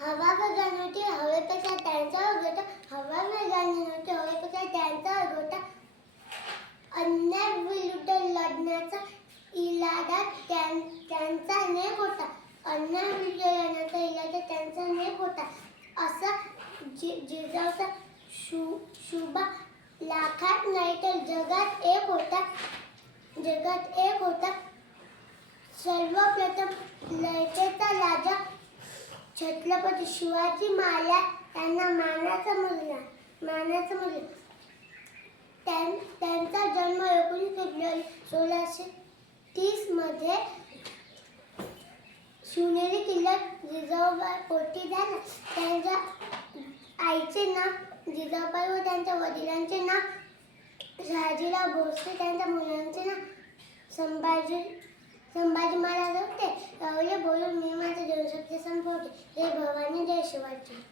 हवा वेगाने होती, हवेपेक्षा त्यांचा वेग होता. हवा वेगाने होती, हवेपेक्षा त्यांचा वेग होता. अन्यायाविरुद्ध लढण्याचा इरादा त्यांचा नेम होता. अन्यायाविरुद्ध लढण्याचा इरादा त्यांचा नेम होता. असा जिजाऊचा शुभा लाखात नाही तर जगात एक होता. जगात एक होता. सर्वप्रथम लढाईचा राजा छत्रपती शिवाजी महाराज यांना मानाचा मुलगा. त्यांचा जन्म 19 फेब्रुवारी 1630 मध्ये शिवनेरी किल्ल्यात जिजाऊबाई पोटी झाला. त्यांच्या आईचे नाव जिजाबाई व त्यांच्या वडिलांचे नाव शहाजीराव भोसले. त्यांच्या मुलांचे नाव संभाजी महाराज होते. एवढे बोलून मी माझे 2 शब्द संपवते. जय भवानी, जय शिवाजी.